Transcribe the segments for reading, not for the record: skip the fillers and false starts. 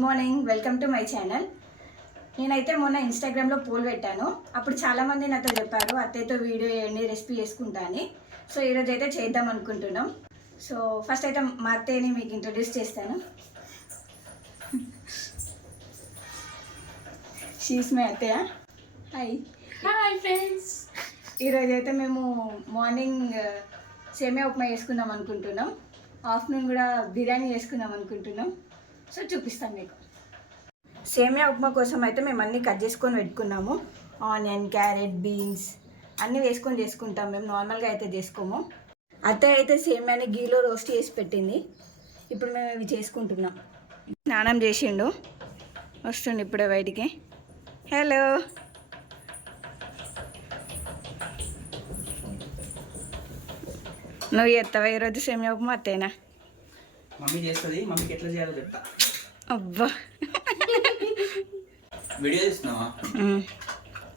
Good morning, welcome to my channel. నేనైతే మొన్న ఇన్స్టాగ్రామ్లో పోల్ పెట్టాను. అప్పుడు చాలామంది నాతో చెప్పారు అత్తయ్యతో వీడియో చేయండి, రెసిపీ చేసుకుంటా అని. సో ఈరోజు అయితే చేద్దాం అనుకుంటున్నాం. సో ఫస్ట్ అయితే మా అత్తయ్యని మీకు ఇంట్రడ్యూస్ చేస్తాను. షీస్ మై అత్తయ్య. Hi hi friends. ఈరోజు అయితే మేము మార్నింగ్ సేమియా ఉప్మా చేసుకుందాం అనుకుంటున్నాం. ఆఫ్టర్నూన్ కూడా బిర్యానీ చేసుకుందాం అనుకుంటున్నాం. సో చూపిస్తాం మీకు. సేమియా ఉప్మా కోసం అయితే మేము అన్నీ కట్ చేసుకొని పెట్టుకున్నాము. ఆనియన్, క్యారెట్, బీన్స్ అన్నీ వేసుకొని చేసుకుంటాం. మేము నార్మల్గా అయితే చేసుకోము. అత్తయ్య అయితే సేమియాని గీలో రోస్ట్ చేసి పెట్టింది. ఇప్పుడు మేము ఇవి చేసుకుంటున్నాం. స్నానం చేసిండు, వస్తుండు ఇప్పుడే బయటికి. హలో. నువ్వు చేస్తావా ఈరోజు సేమియా ఉప్మా? అత్తయ్యనా? మమ్మీ చేస్తుంది. మమ్మీకి ఎట్లా చేయాలో చెప్తా. అబ్బా, వీడియో చేస్తున్నావా?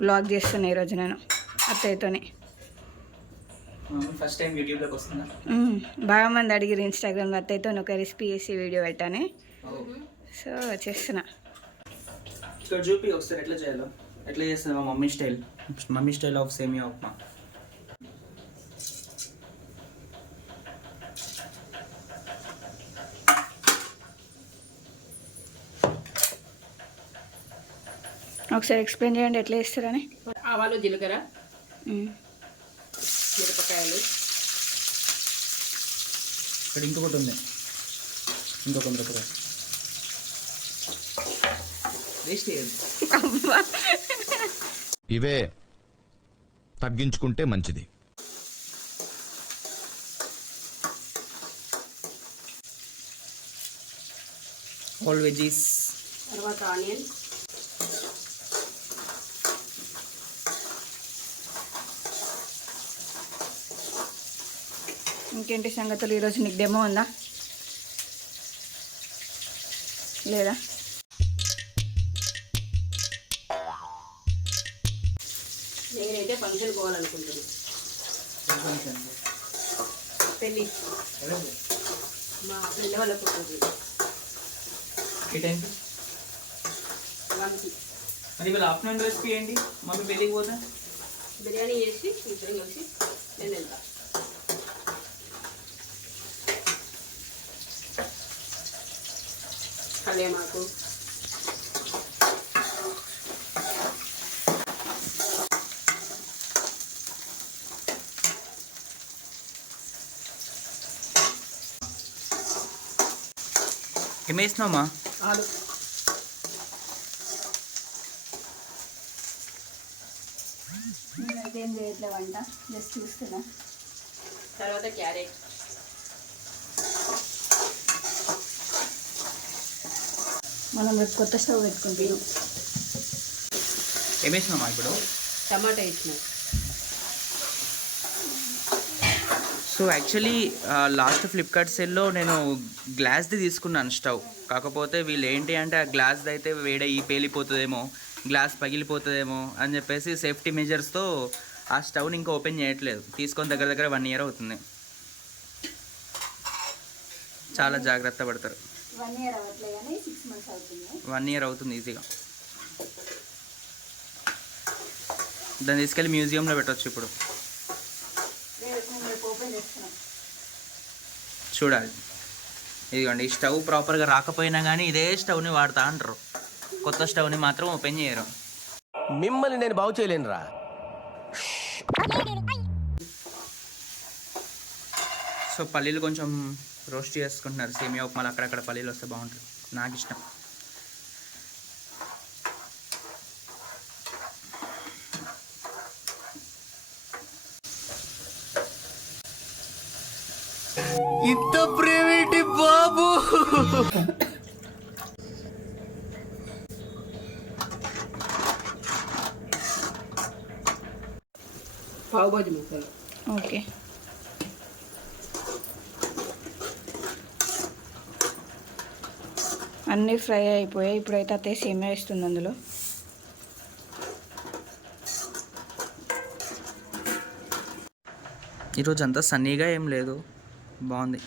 బ్లాగ్ చేస్తున్నా ఈరోజు నేను అత్తయ్యతోనే. ఫస్ట్ టైం యూట్యూబ్లోకి వస్తుందా? బాగా మంది అడిగిరు ఇన్స్టాగ్రామ్లో అత్తయ్యతో ఒక రెసిపీ చేసి వీడియో పెట్టాను. సో చేస్తున్నా. ఇక్కడ చూపి ఒకసారి ఎట్లా చేయాలో. ఎట్లా చేస్తున్నావా? మమ్మీ స్టైల్ ఆఫ్ సేమియా ఉప్మా. ఒకసారి ఎక్స్ప్లెయిన్ చేయండి ఎట్లా చేస్తారని. ఆవాలు, జీలకర్ర, మిరపకాయలు. ఇక్కడ ఇంకొకటి ఉంది, ఇంకొక మిరపకాయ వేస్ట్ చేయాలి. ఇవే తగ్గించుకుంటే మంచిది. All veggies. తర్వాత ఆనియన్, ఇంకేంటి సంగతులు? ఈరోజు నీకు డెమో ఉందా లేదా? నేనైతే ఫంక్షన్ పోవాలనుకుంటున్నాను. పెళ్ళి మా ఫ్రెండ్ వాళ్ళ పుట్టింది. ఏ టైంకి? 1కి. మరి ఇవాళ ఆఫ్టర్నూన్ రెసిపీ ఏంటి? మమ్మీ పెళ్ళికి పోతా బిర్యానీ చేసి ఇద్దరం కలిసి నేను వెళ్తా. కళ్యామాకు, ఏం వేసినావమ్మా? ఆలు. నేనైతే ఏం చేయట్లే వంట, జస్ట్ చూస్తున్నా. తర్వాత క్యారెట్, మనం రేపు కొత్త స్టవ్ పెట్టుకుంటాం. ఏం వేసినావమ్మా ఇప్పుడు? టమాటా వేసిన. సో యాక్చువల్లీ లాస్ట్ ఫ్లిప్కార్ట్ సేల్లో నేను గ్లాస్ది తీసుకున్నాను స్టవ్. కాకపోతే వీళ్ళు ఏంటి అంటే ఆ గ్లాస్ది అయితే వేడి పేలిపోతుందేమో, గ్లాస్ పగిలిపోతుందేమో అని చెప్పేసి సేఫ్టీ మెజర్స్తో ఆ స్టవ్ని ఇంకా ఓపెన్ చేయట్లేదు. తీసుకొని దగ్గర 1 year అవుతుంది. చాలా జాగ్రత్త పడతారు. 1 year అవ్వట్లే కానీ 6 months అవుతుంది. 1 year అవుతుంది ఈజీగా. దాన్ని తీసుకెళ్ళి మ్యూజియంలో పెట్టవచ్చు. ఇప్పుడు రేపు ఓపెన్ చేస్తున్నాం. చూడాలి. ఇదిగోండి, ఈ స్టవ్ ప్రాపర్గా రాకపోయినా కానీ ఇదే స్టవ్ని వాడుతూ అంటారు. కొత్త స్టవ్ని మాత్రం ఓపెన్ చేయరు. మిమ్మల్ని నేను బాగు చేయలేనురా. సో పల్లీలు కొంచెం రోస్ట్ చేసుకుంటున్నారు. సేమియా ఉప్మాలు అక్కడక్కడ పల్లీలు వస్తే బాగుంటుంది. నాకు ఇష్టం. ఇంత ప్రేమేంటి బాబు? పావుబాజీ మసాలా. ఓకే. అన్నీ ఫ్రై అయిపోయాయి. ఇప్పుడైతే అత్తయ్య సేమియా వేస్తుంది అందులో. ఈరోజు అంతా సన్నీగా ఏం లేదు, బాగుంది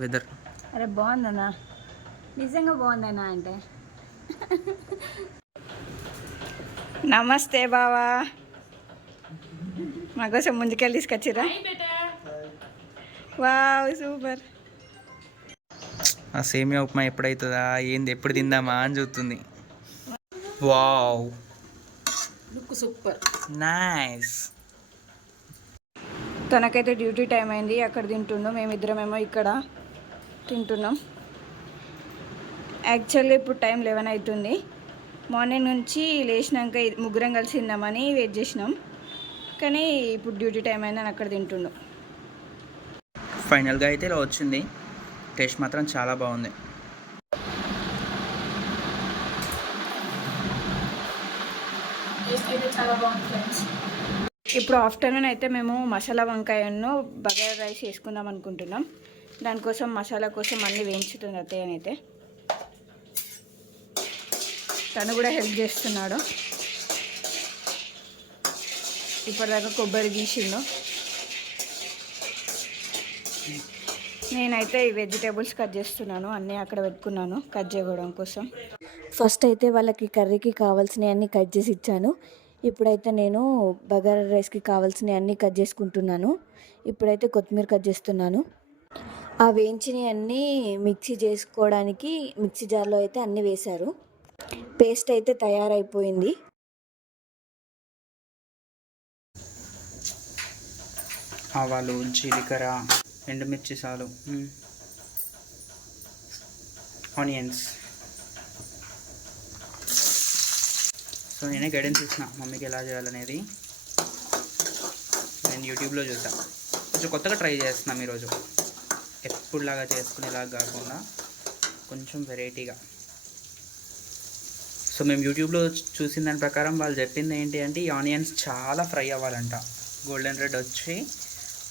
వెదర్. అరే బాగుందన్నా. నిజంగా బాగుందన్నా అంటే. నమస్తే బావా, మా కోసం ముందుకెళ్ళి తీసుకొచ్చిరా. Wow super. ఆ సేమియా ఉప్మా ఎప్పుడవుతుందా, ఏంది ఎప్పుడు తిందామా అని చూస్తుంది. Wow look super. నైస్. తనకైతే డ్యూటీ టైం అయింది, అక్కడ తింటున్నాం. మేమిద్దరమేమో ఇక్కడ తింటున్నాం. యాక్చువల్గా ఇప్పుడు టైం 11 అవుతుంది. మార్నింగ్ నుంచి లేచినాక ముగ్గురం కలిసి తిందామని వెయిట్ చేసినాం, కానీ ఇప్పుడు డ్యూటీ టైం అయిందని అక్కడ తింటున్నాం. ఫైనల్గా అయితే ఇలా వచ్చింది. టేస్ట్ మాత్రం చాలా బాగుంది. చాలా బాగుంది ఫ్రెండ్స్. ఇప్పుడు ఆఫ్టర్నూన్ అయితే మేము మసాలా వంకాయను బగారా రైస్ వేసుకుందాం అనుకుంటున్నాం. దానికోసం మసాలా కోసం అన్నీ వేయించుతుంది అత్తయ్యనైతే. తను కూడా హెల్ప్ చేస్తున్నాడు. ఇప్పటిదాకా కొబ్బరి గీసిండు. నేనైతే ఈ వెజిటేబుల్స్ కట్ చేస్తున్నాను, అన్నీ అక్కడ పెట్టుకున్నాను కట్ చేయడం కోసం. ఫస్ట్ అయితే వాళ్ళకి కర్రీకి కావాల్సినవి అన్నీ కట్ చేసి ఇచ్చాను. ఇప్పుడైతే నేను బగారా రైస్కి కావాల్సినవి అన్నీ కట్ చేసుకుంటున్నాను. ఇప్పుడైతే కొత్తిమీర కట్ చేస్తున్నాను. ఆ వేయించినవి అన్నీ మిక్సీ చేసుకోవడానికి మిక్సీ జార్లో అయితే అన్నీ వేశారు. పేస్ట్ అయితే తయారైపోయింది. ఆవాలు, జీలకర్ర, ఎండుమిర్చి చాలు, ఆనియన్స్. సో నేనే గైడెన్స్ ఇచ్చిన మమ్మీకి ఎలా చేయాలనేది. నేను యూట్యూబ్లో చూసాను. కొంచెం కొత్తగా ట్రై చేస్తున్నాం ఈరోజు. ఎప్పుడులాగా చేసుకునేలాగా కాకుండా కొంచెం వెరైటీగా. సో మేము యూట్యూబ్లో చూసిన దాని ప్రకారం వాళ్ళు చెప్పింది ఏంటి అంటే ఈ ఆనియన్స్ చాలా ఫ్రై అవ్వాలంట, గోల్డెన్ రెడ్ వచ్చి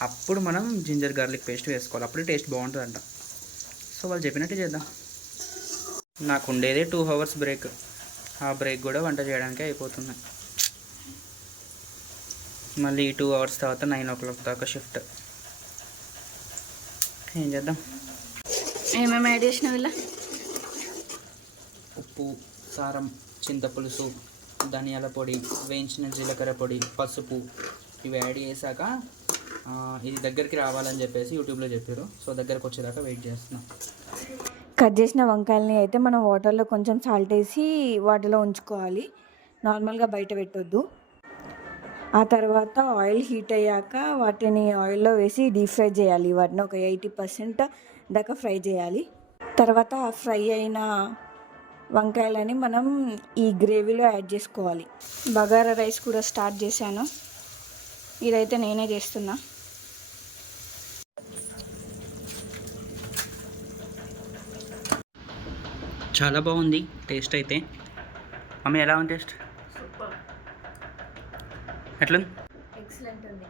అప్పుడు మనం జింజర్ గార్లిక్ పేస్ట్ వేసుకోవాలి, అప్పుడు టేస్ట్ బాగుంటుందంట. సో వాళ్ళు చెప్పినట్టు చేద్దాం. నాకు ఉండేదే 2 hours బ్రేక్. ఆ బ్రేక్ కూడా వంట చేయడానికి అయిపోతుంది. మళ్ళీ 2 hours తర్వాత 9 o'clock దాకా షిఫ్ట్. ఏం చేద్దాం. ఏమేమి యాడ్ చేసినావు ఇలా? ఉప్పు, కారం, చింతపులుసు, ధనియాల పొడి, వేయించిన జీలకర్ర పొడి, పసుపు ఇవి యాడ్ చేశాక ఇది దగ్గరికి రావాలని చెప్పేసి యూట్యూబ్లో చెప్పారు. సో దగ్గరకు వచ్చేదాకా వెయిట్ చేస్తున్నాం. కట్ చేసిన వంకాయలని అయితే మనం వాటర్లో కొంచెం సాల్ట్ వేసి వాటిలో ఉంచుకోవాలి. నార్మల్గా బయట పెట్టొద్దు. ఆ తర్వాత ఆయిల్ హీట్ అయ్యాక వాటిని ఆయిల్లో వేసి డీప్ ఫ్రై చేయాలి. వాటిని ఒక 80% దాకా ఫ్రై చేయాలి. తర్వాత ఆ ఫ్రై అయిన వంకాయలని మనం ఈ గ్రేవీలో యాడ్ చేసుకోవాలి. బగారా రైస్ కూడా స్టార్ట్ చేశాను. ఇదైతే నేనే చేస్తున్నా. చాలా బాగుంది టేస్ట్ అయితే. మమ్మీ ఎలా ఉంది టేస్ట్? సూపర్. ఎట్లుంది? ఎక్సలెంట్ ఉంది.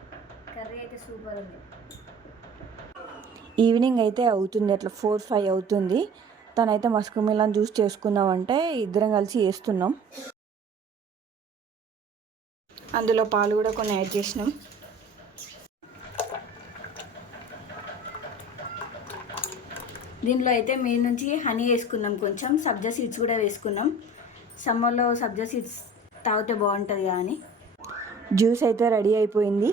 కర్రీ అయితే సూపర్ ఉంది. ఈవినింగ్ అయితే అవుతుంది, అట్లా 4-5 అవుతుంది. తనైతే మస్క్ మిలన్ జ్యూస్ చేసుకుందామంటే ఇద్దరం కలిసి వేస్తున్నాం. అందులో పాలు కూడా కొన్ని యాడ్ చేసినాం. దీనిలో అయితే మీ నుంచి హనీ వేసుకున్నాం, కొంచెం సబ్జా సీడ్స్ కూడా వేసుకున్నాం. సమ్మర్లో సబ్జా సీడ్స్ తాగితే బాగుంటుంది కానీ. జ్యూస్ అయితే రెడీ అయిపోయింది.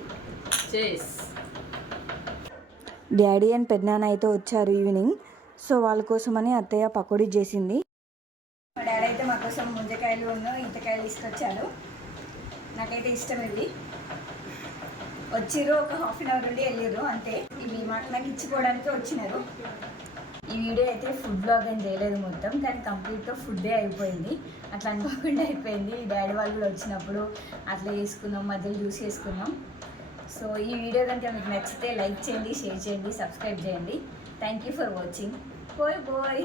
డాడీ అండ్ పెద్దనాన్న అయితే వచ్చారు ఈవినింగ్. సో వాళ్ళ కోసమని అత్తయ్య పకోడీ చేసింది. మా డాడీ అయితే మా కోసం ముంజకాయలు ఇంతకాయలు తీసుకొచ్చాడు. నాకైతే ఇష్టం ఇవి. వచ్చిర్రు, ఒక 1/2 hour నుండి వెళ్ళిర్రు అంతే. ఇవి నాకు ఇచ్చిపోవడానికి వచ్చినారు. ఈ వీడియో అయితే ఫుడ్ బ్లాగ్ అని చేయలేదు మొత్తం, కానీ కంప్లీట్గా ఫుడ్డే అయిపోయింది. అట్లా అనుకోకుండా అయిపోయింది. డాడీ వాళ్ళు కూడా వచ్చినప్పుడు అట్లా చేసుకున్నాం, మధ్యలో జ్యూస్ చేసుకున్నాం. సో ఈ వీడియో కనుక మీకు నచ్చితే లైక్ చేయండి, షేర్ చేయండి, సబ్స్క్రైబ్ చేయండి. Thank you for watching. Bye bye.